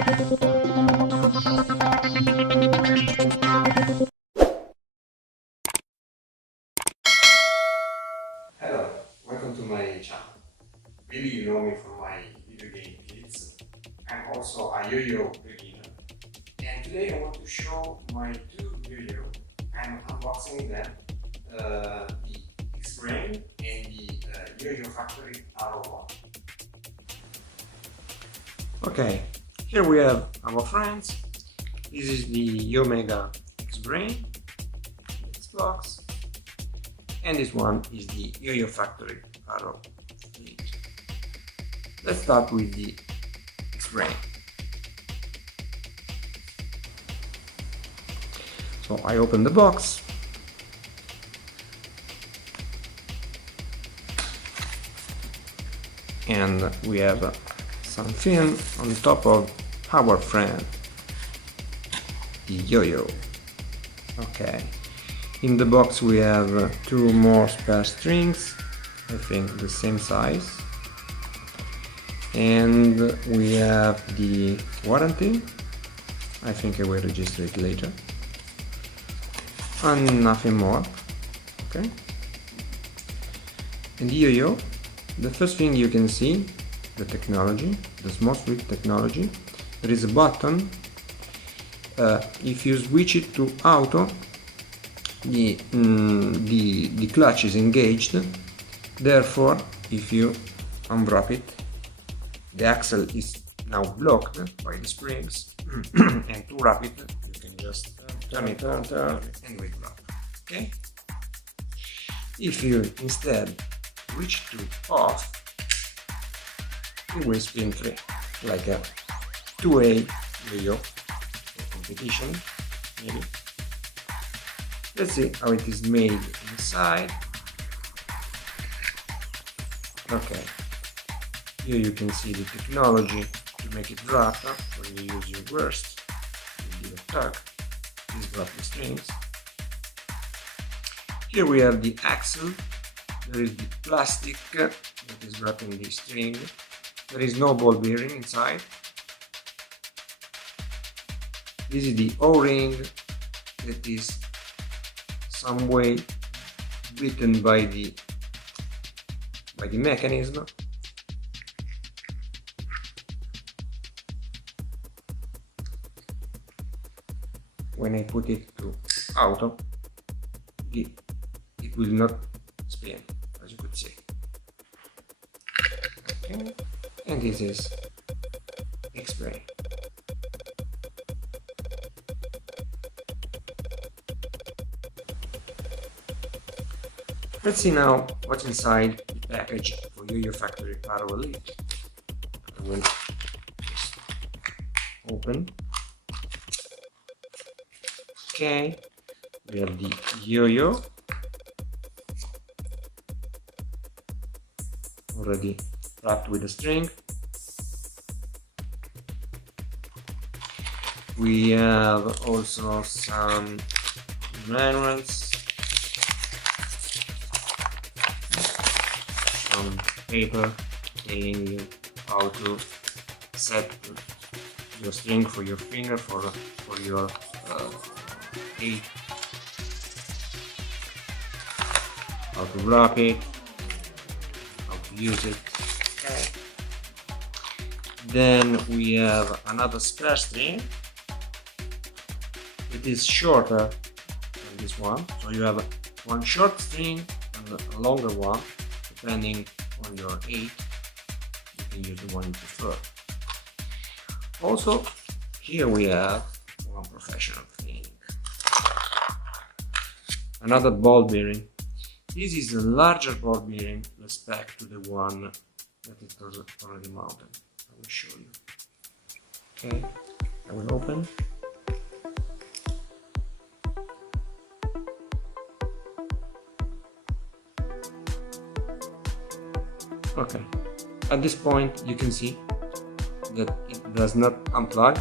Hello, welcome to my channel. Maybe you know me from my video game clips. I'm also a yo-yo beginner. And today I want to show my two yo-yo. I'm unboxing them, the X-Brain and the YoYoFactory R1. Okay, here we have our friends. This is the Yomega X-Brain, this box. And this one is the YoYoFactory R8. Let's start with the X-Brain. So I open the box. And we have some film on top of our friend, the yo-yo. Okay. In the box we have two more spare strings, I think the same size, and we have the warranty, I think I will register it later, and nothing more. Okay. And the yo-yo, the first thing you can see, the technology, the small switch technology. There is a button. If you switch it to auto, the clutch is engaged. Therefore, if you unwrap it, the axle is now blocked by the springs, and to wrap it, you can just turn it, and we wrap. Okay. If you instead switch to off, it will spin free, like a 2A yo-yo competition, maybe. Let's see how it is made inside. Okay, here you can see the technology to make it drop when you use your burst. You give a tug, please drop the strings. Here we have the axle. There is the plastic that is wrapping the string. There is no ball bearing inside. This is the O-ring that is some way beaten by the mechanism. When I put it to auto, it will not spin, as you could see. Okay. And this is X-Brain. Let's see now what's inside the package for YoYoFactory R8. I will just open. Okay, we have the yo-yo already wrapped with a string. We have also some manuals, some paper telling you how to set your string for your finger, for your 8, how to wrap it, how to use it. Okay. Then we have another spare string. It is shorter than this one, so you have one short string and a longer one. Depending on your 8, you can use the one you prefer. Also, here we have one professional thing. Another ball bearing. This is a larger ball bearing respect to the one that is already mounted. I will show you. Okay, I will open. Okay, at this point you can see that it does not unplug.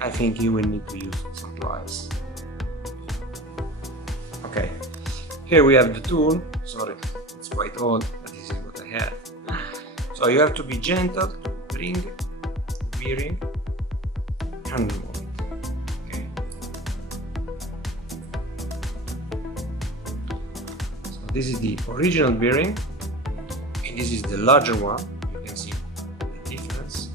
I think you will need to use some pliers. Okay, here we have the tool. Sorry, it's quite old, but this is what I have. So you have to be gentle to bring bearing and remove it. Okay. So this is the original bearing, and this is the larger one. You can see the difference.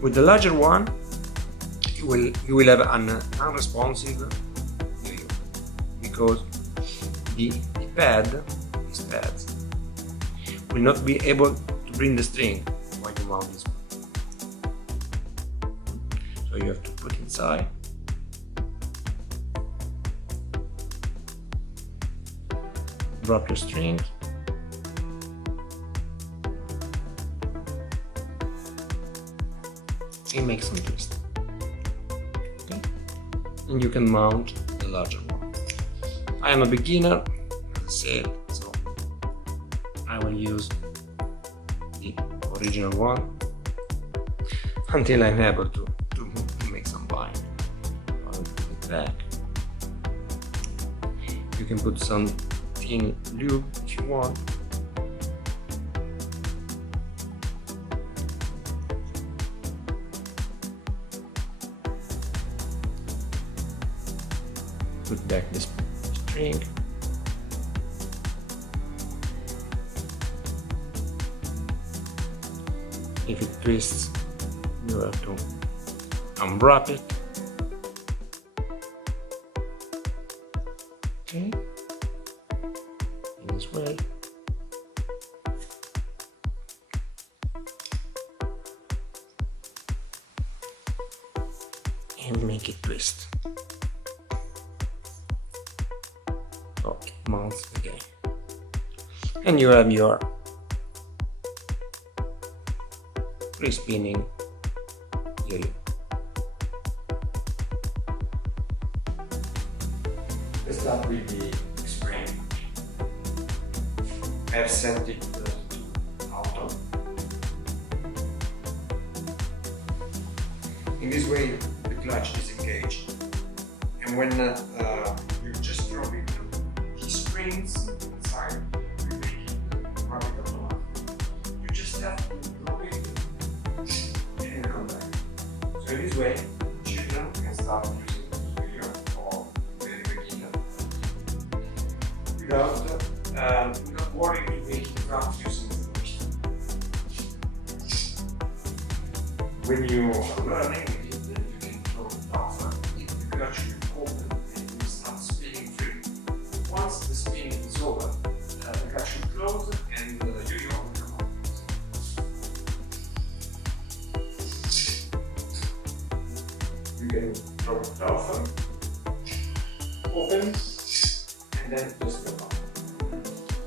With the larger one, you will have an unresponsive yo-yo, because these pads will not be able to bring the string when you mount this one. So you have to put inside. Drop your string. And make some twist. Okay? And you can mount the larger one. I am a beginner, as I said, so I will use the original one until I'm able to make some bind. I'll put it back. You can put some thin lube if you want. Put back this string. If it twists, you have to unwrap it. Okay, in this way. And make it twist. So it mounts again. And you have your free spinning yo-yo. Let's start with the spring. I have set it to auto. In this way, the clutch is engaged, and when you just drop it, the springs inside will make it rapid automatic. You just have to drop it and come back. So in this way, children can start using yo-yo for very beginner without worrying to make it rough using the machine. When you are learning with it, you can throw it off. If the clutch will open and you start spinning free. Once the spin is over, the clutch will close and the yo-yo will come out. You can throw it off, open, and then just go up.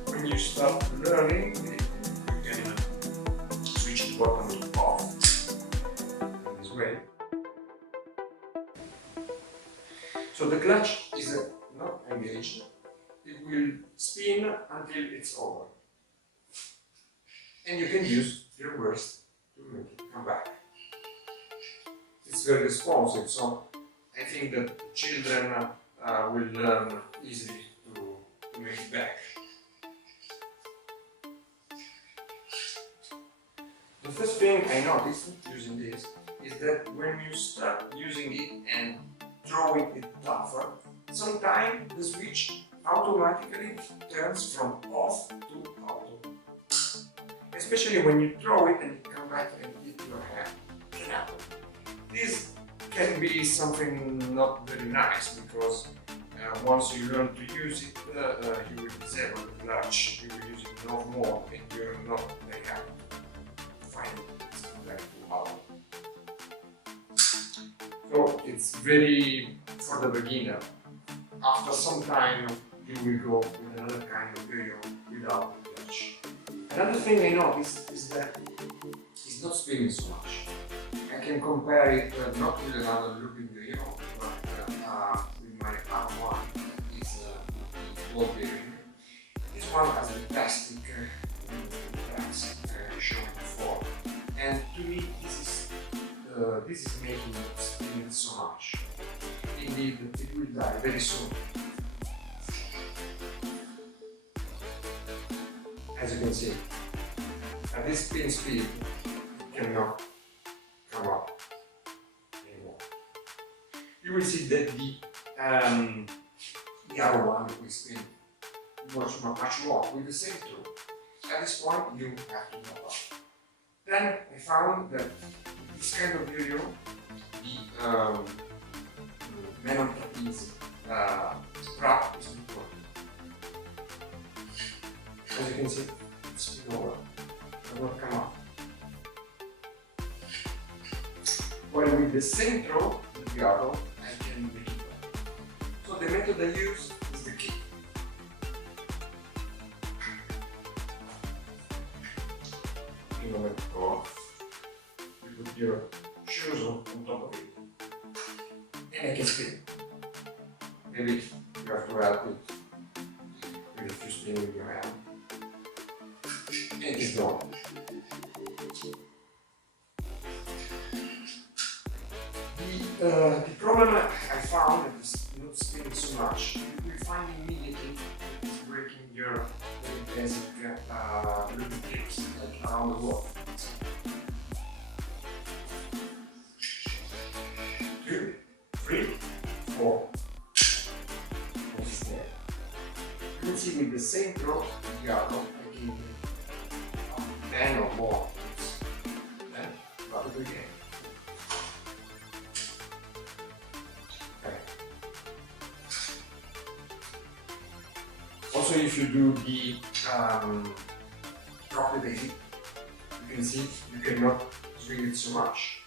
When you start learning, you can switch the button to off in this way. So the clutch is not engaged. It will spin until it's over. And you can use the reverse to make it come back. It's very responsive, so I think that children will learn easily to make it back. The first thing I noticed using this is that when you start using it and throwing it tougher, sometimes the switch automatically turns from off to auto. Especially when you throw it and it comes back and hit your hand. Can happen. This can be something not very nice, because once you learn to use it, you will disable the clutch, you will use it no more, and you're not very happy. Finally, it's back to auto. So it's very for the beginner. After some time, you will go with another kind of yo-yo without the clutch. Another thing I noticed is that it's not spinning so much. I can compare it not with another looping yo-yo, but with my R1. It's a ball bearing. This one has the plastic tracks I showed before, and to me this is making it spin so much. Indeed, it will die very soon. As you can see, at this spin speed, it cannot come up anymore. You will see that the other one will spin much more with the same tool. At this point, you have to drop off. Then I found that this kind of yo-yo, the man on trapeze wrap is not working. As you can see, it's spin over, does not come up. While with the same throw, the other, I can make it work. So the method I use is the key. You know where to go. You put your shoes on top of it, and I can spin. Maybe you have to help it with a few spin with your hand. And it's gone. The problem I found that it's not spinning so much. You will find immediately that it's breaking your very basic little tips like around the world. 2, 3, 4. And it's there. You can see with the same throw, the other, I can 10 or more. Then drop it again. Also, if you do the drop the daisy, you can see you cannot swing it so much.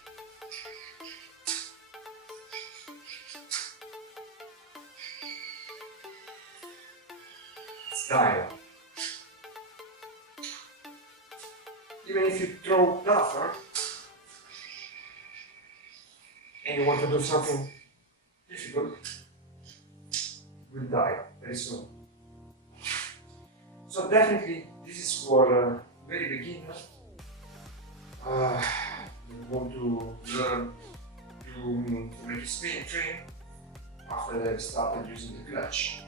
It's dying. Even if you throw tougher and you want to do something difficult, it will die very soon. So definitely this is for very beginners. You want to learn to make a spin train after they've started using the clutch.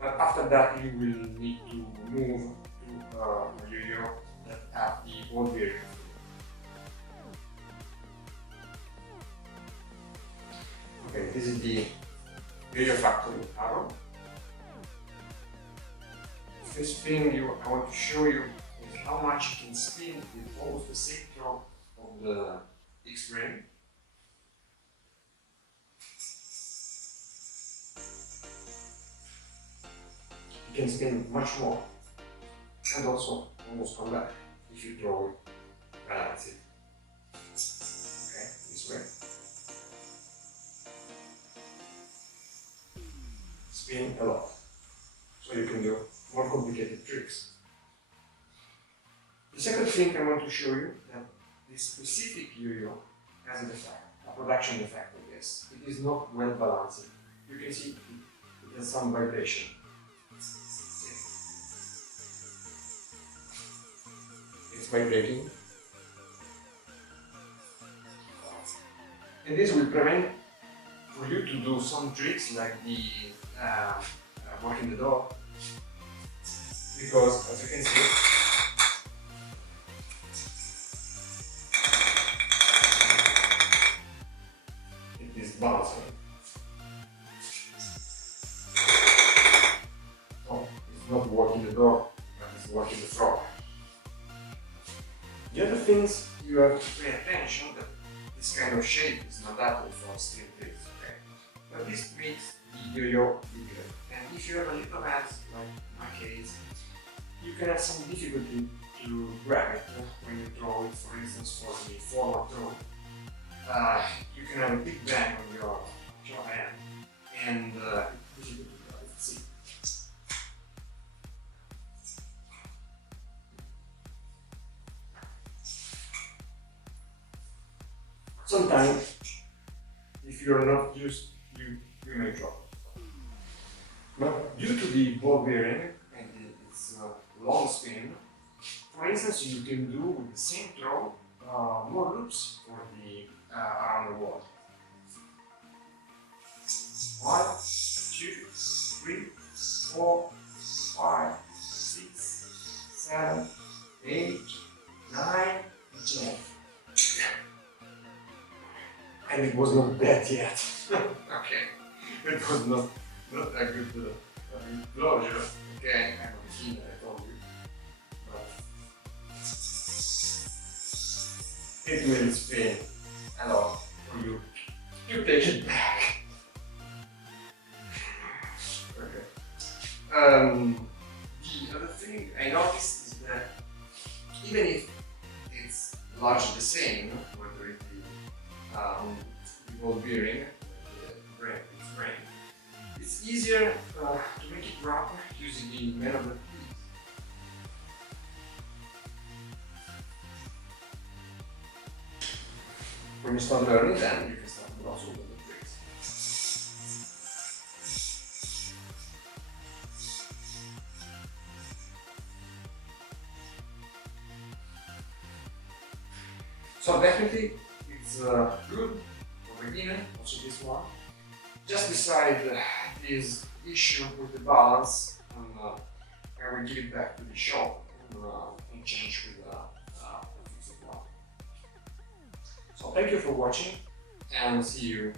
But after that you will need to move to a yo-yo that have the ball bearing. Okay, this is the YoYoFactory arrow. First thing I want to show you is how much you can spin with almost the same throw of the X-frame. You can spin much more and also almost come back if you throw it, balance it. Okay, this way. Spin a lot, so you can do more complicated tricks. The second thing I want to show you that this specific yo-yo has an effect, a production effect, I guess. It is not well balanced. You can see it has some vibration. It's vibrating. And this will prevent for you to do some tricks like the walking the dog. Because, as you can see, it is bouncing. So, it's not walking the dog, but it's walking the frog. The other things you have to pay attention that this kind of shape is not adapted for steel tricks, okay? But this makes the yo-yo bigger. And if you have a little hands, like in my case, you can have some difficulty to grab it when you throw it, for instance, for the forward throw. You can have a big bang on your hand and it's difficult to grab it. See. Sometimes, if you're not used, you may drop it. But due to the ball bearing and its long spin, for instance, you can do with the same throw more loops for the around the wall. 1, 2, 3, 4, 5, 6, 7, 8, 9, 10. And it was not bad yet. Okay, it was not a good closure. Okay, I'm a keen, I told you. But it will spin a lot for you to take it back. Okay. The other thing I noticed is that even if it's largely the same, whether it be the ball bearing, the frame, it's easier to make it wrap using the man of the piece. When you start learning, then you can start with also with the tricks. So definitely it's good for beginner, also this one. Just beside this issue with the balance, and I will give it back to the shop and change with the fixed one. So thank you for watching and see you